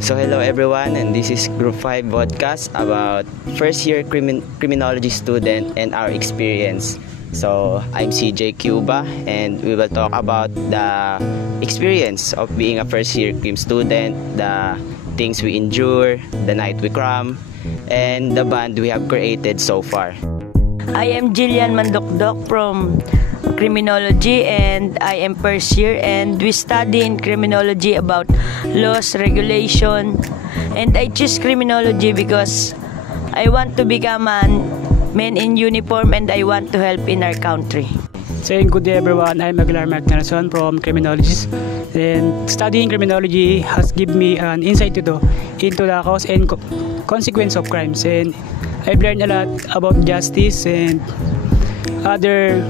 So hello everyone, and this is Group 5 podcast about first year criminology student and our experience. So I'm CJ Cuba, and we will talk about the experience of being a first year crim student, the things we endure, the night we cram, and the band we have created so far. I am Jillian Mandokdok from Criminology, and I am first year, and we study in criminology about laws, regulation, and I choose criminology because I want to become a man in uniform and I want to help in our country. Saying good day everyone, I'm Aguilar Magdanason from Criminology, and studying criminology has given me an insight into the cause and consequence of crimes, and I've learned a lot about justice and other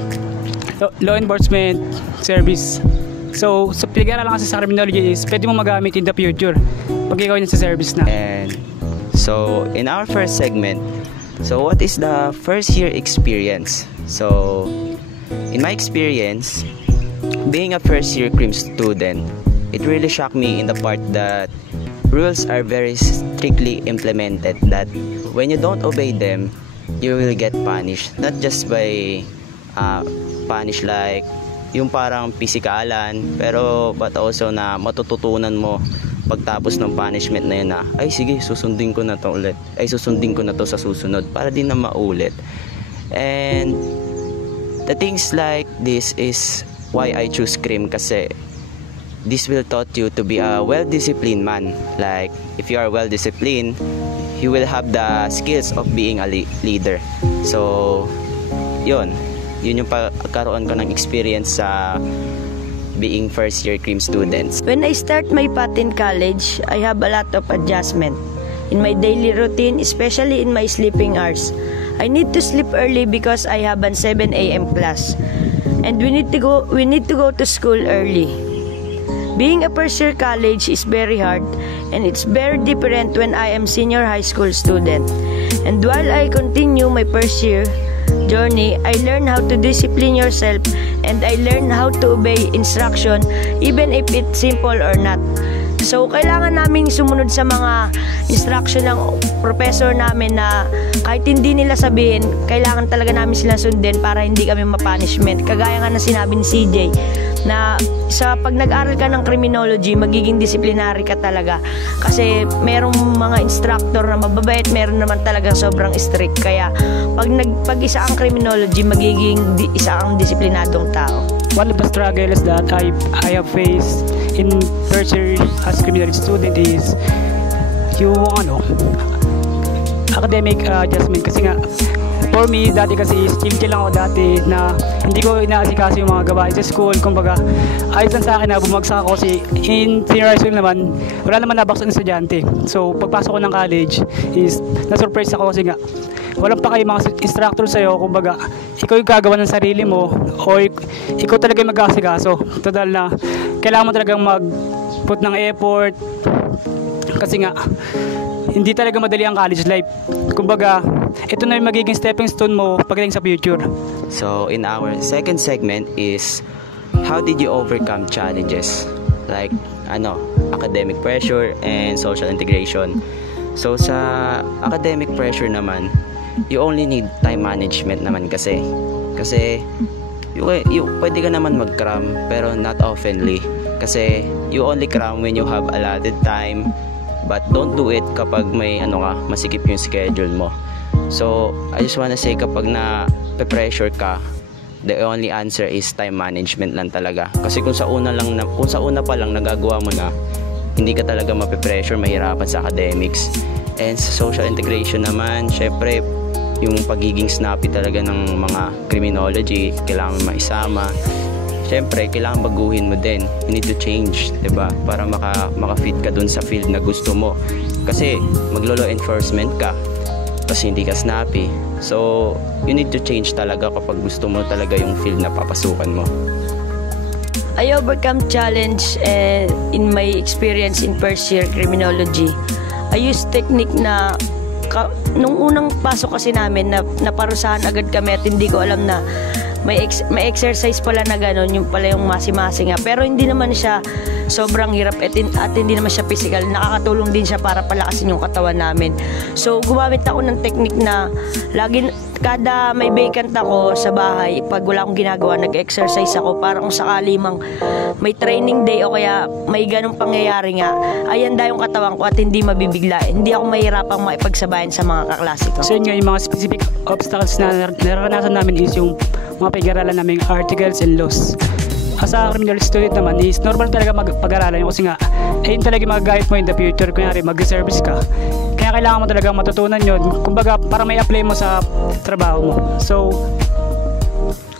law enforcement service. So pinag-aaralan kasi sa criminology is pwede mo magamit in the future pag ikaw yun sa service na. And so in our first segment, so what is the first year experience? So in my experience, being a first year crim student, it really shocked me in the part that rules are very strictly implemented, that when you don't obey them, you will get punished. Not just by punish like yung parang pisikalan, pero but also na matututunan mo pagtapos ng punishment na yun na, ay sige, susundin ko na to ulit, ay susundin ko na to sa susunod para din na maulit. And the things like this is why I choose crim, kasi this will taught you to be a well-disciplined man. Like if you are well-disciplined, you will have the skills of being a leader. So yun yung pagkaroon ko ng experience sa being first year crim students. When I start my path in college, I have a lot of adjustment in my daily routine, especially in my sleeping hours. I need to sleep early because I have a 7 a.m. class, and we need to go to school early. Being a first year college is very hard, and it's very different when I am senior high school student. And while I continue my first year journey, I learn how to discipline yourself, and I learn how to obey instruction even if it's simple or not. So kailangan naming sumunod sa mga instruction ng professor namin na kahit hindi nila sabihin, kailangan talaga namin sila sundin para hindi kami ma-punishment. Kagaya nga na sinabi ni CJ, na sa pag nag-aral ka ng criminology, magiging disciplinary ka talaga. Kasi merong mga instructor na mababait, meron naman talaga sobrang strict. Kaya pag isa ang criminology, magiging isa ang disiplinadong tao. One of the struggles that I have faced in first year as criminology student is yung academic adjustment. Kasi nga for me, dati kasi chill lang ako dati na hindi ko inaasikaso yung mga gawain sa school. Kumbaga, ayos lang sa akin na bumagsak ako kasi in senior high school naman, wala naman nabaksan ng estudyante. So, pagpasok ko ng college is na-surprise ako kasi nga walang pa kayo mga instructor sa'yo. Kumbaga, ikaw yung gagawa ng sarili mo o ikaw talaga yung mag-asikaso. Total na kailangan mo talagang mag-put ng effort kasi nga hindi talaga madali ang college life. Kumbaga, ito na yung magiging stepping stone mo pagdating sa future. So in our second segment is how did you overcome challenges like academic pressure and social integration. So sa academic pressure naman, you only need time management naman kasi you pwede ka naman mag-cram pero not oftenly, kasi you only cram when you have allotted time, but don't do it kapag may masikip yung schedule mo. So I just wanna say, kapag na-pressure ka, the only answer is time management lang talaga. Kasi kung sa una pa lang nagagawa mo na, hindi ka talaga mape-pressure, mahirapan sa academics. And sa social integration naman, syempre yung pagiging snappy talaga ng mga criminology, kailangan maisama. Syempre, kailangan baguhin mo din. You need to change, diba? Para maka-fit ka dun sa field na gusto mo. Kasi maglo-law enforcement ka, kasi hindi ka snappy. So, you need to change talaga kapag gusto mo talaga yung field na papasukan mo. I overcome challenge in my experience in first year criminology. I use technique na nung unang pasok kasi namin na parusahan agad kami at hindi ko alam na may exercise pala na gano'n, yung pala yung masi-masi nga. Pero hindi naman siya sobrang hirap at hindi naman siya physical. Nakakatulong din siya para palakasin yung katawan namin. So gumamit ako ng technique na kada may vacant ako sa bahay, pag wala akong ginagawa, nag-exercise ako para kung sakali mang may training day o kaya may ganong pangyayari nga, ay handa yung katawan ko at hindi mabibigla. Hindi ako mahirapang maipagsabayan sa mga kaklase ko. So yun nga, yung mga specific obstacles na naranasan namin is yung mga pag-aralan naming articles and laws. As a criminal student naman is normal talaga pag-aralan yun kasi nga yun talaga magagamit mo in the future. Kunyari mag-service ka, kaya kailangan mo talaga matutunan yun, kumbaga para may apply mo sa trabaho mo. So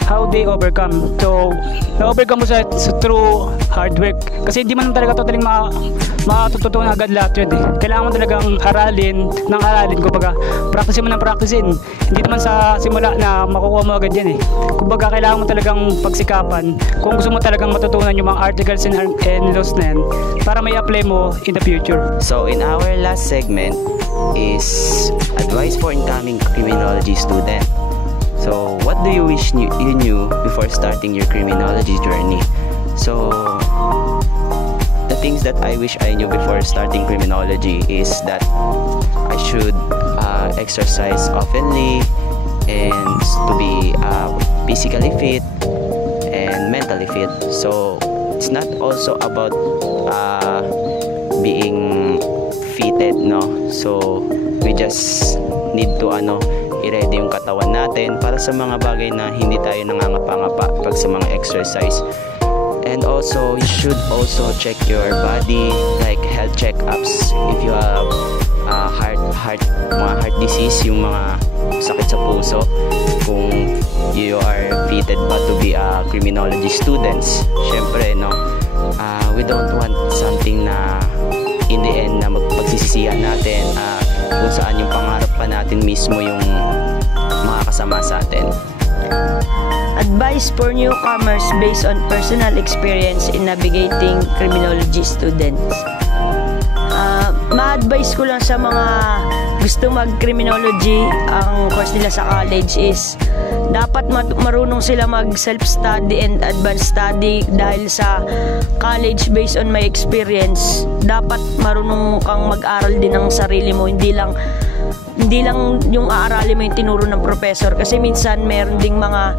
how they overcome, so na-overcome mo sa through hard work, kasi hindi man talaga totaling matututunan agad lahat yun eh. Kailangan mo talagang aralin, kumbaga practicein mo ng practicein. Hindi naman sa simula na makukuha mo agad yan eh. Kumbaga kailangan mo talagang pagsikapan kung gusto mo talagang matutunan yung mga articles and laws na yan para may apply mo in the future. So in our last segment is advice for incoming criminology student. So what do you wish you knew before starting your criminology journey? So the things that I wish I knew before starting criminology is that I should exercise oftenly and to be physically fit and mentally fit. So it's not also about being fitted, no? So we just need to i-ready yung katawan natin para sa mga bagay na hindi tayo nangangapa-ngapa pag sa mga exercise. And also, you should also check your body, like health checkups if you have mga heart disease, yung mga sakit sa puso, kung you are fitted ba to be a criminology students. Syempre, no, we don't want something na in the end na magpagsisisihan natin kung saan yung pangarap pa natin mismo yung makakasama sa atin. Advice for newcomers based on personal experience in navigating criminology students. Ma-advise ko lang sa mga gusto mag-criminology, ang course nila sa college is dapat marunong sila mag-self-study and advanced study dahil sa college, based on my experience, dapat marunong kang mag-aral din ng sarili mo, hindi lang yung aaralin mo yung tinuro ng professor, kasi minsan meron ding mga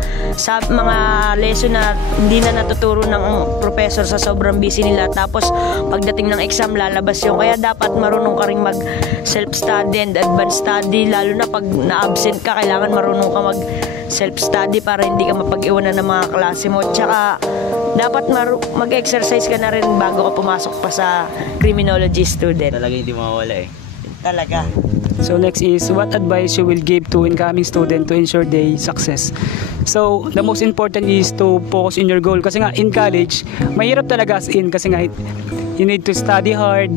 lesson na hindi na natuturo ng professor sa sobrang busy nila, tapos pagdating ng exam lalabas yung, kaya dapat marunong ka ring mag self-study and advanced study, lalo na pag na-absent ka, kailangan marunong ka mag self-study para hindi ka mapag-iwanan ng mga klase mo. Tsaka dapat mag-exercise ka na rin bago ka pumasok pa sa criminology student. Talaga hindi mawawala eh. Talaga. So next is, what advice you will give to incoming student to ensure their success? So the most important is to focus in your goal, kasi nga in college mahirap talaga as in, kasi nga you need to study hard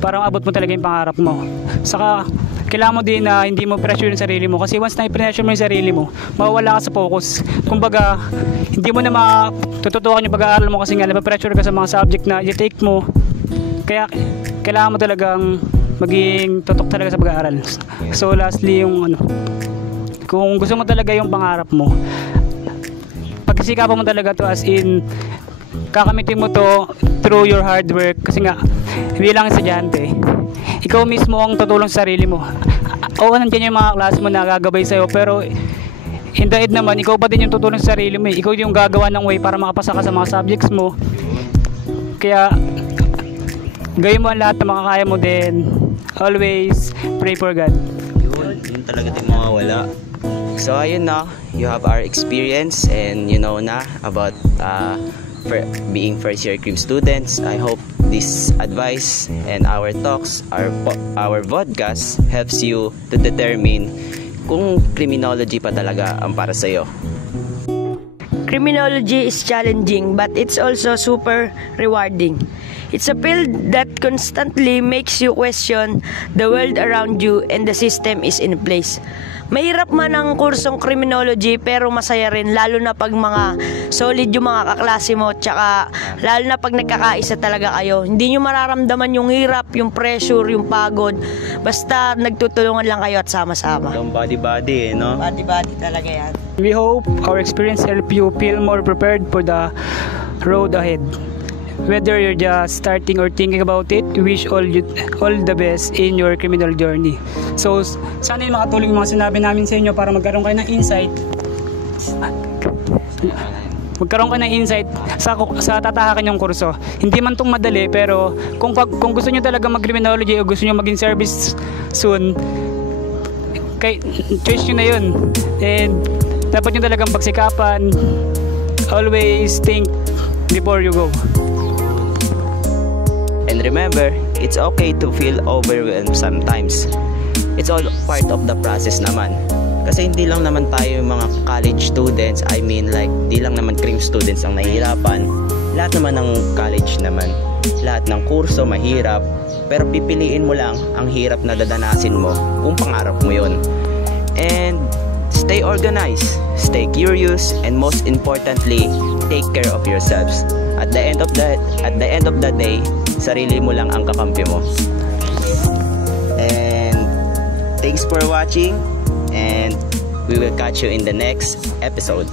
para maabot mo talaga yung pangarap mo. Saka kailangan mo din na hindi mo pressure yung sarili mo, kasi once na i-pressure mo yung sarili mo, mawawala ka sa focus. Kumbaga hindi mo na matututukan yung pag-aaral mo, kasi nga napapressure ka sa mga subject na i-take mo. Kaya kailangan mo talagang maging tutok talaga sa pag-aaral. So lastly, yung kung gusto mo talaga yung pangarap mo, pagsisikapan mo talaga to, as in kakamitin mo to through your hard work, kasi nga bilang estudyante, ikaw mismo ang tutulong sa sarili mo. Oo, nandiyan yung mga klase mo na gagabay sa'yo, pero in the end naman, ikaw pa din yung tutulong sa sarili mo. Ikaw yung gagawa ng way para makapasa ka sa mga subjects mo. Kaya gawin mo ang lahat na makakaya mo din. Always pray for God. Yun talaga din mawawala. So ayun na, you have our experience and you know na about being first year crim students. I hope this advice and our talks, our podcast helps you to determine kung criminology pa talaga ang para sa'yo. Criminology is challenging, but it's also super rewarding. It's a field that constantly makes you question the world around you and the system is in place. Mahirap man ang kursong criminology, pero masaya rin, lalo na pag mga solid yung mga kaklase mo, tsaka lalo na pag nagkakaisa talaga kayo. Hindi nyo mararamdaman yung hirap, yung pressure, yung pagod, basta nagtutulungan lang kayo at sama-sama. Yung body-body no? Body-body talaga yan. We hope our experience help you feel more prepared for the road ahead. whether you're just starting or thinking about it, we wish all the best in your criminal journey. So sana yung makatulong yung mga sinabi namin sa inyo para magkaroon kayo ng insight sa tatahakan yung kurso. Hindi man tong madali, pero kung gusto nyo talaga mag-criminology o gusto nyo maging service soon, choice nyo na yun. And dapat nyo talagang pagsikapan. Always think before you go. And remember, it's okay to feel overwhelmed sometimes. It's all part of the process naman. Kasi hindi lang naman tayo yung mga college students, di lang naman crim students ang nahihirapan. Lahat naman ng college naman. Lahat ng kurso mahirap, pero pipiliin mo lang ang hirap na dadanasin mo kung pangarap mo yun. And stay organized, stay curious, and most importantly, take care of yourselves. At the end of the day, sarili mo lang ang kakampi mo. And thanks for watching, and we will catch you in the next episode.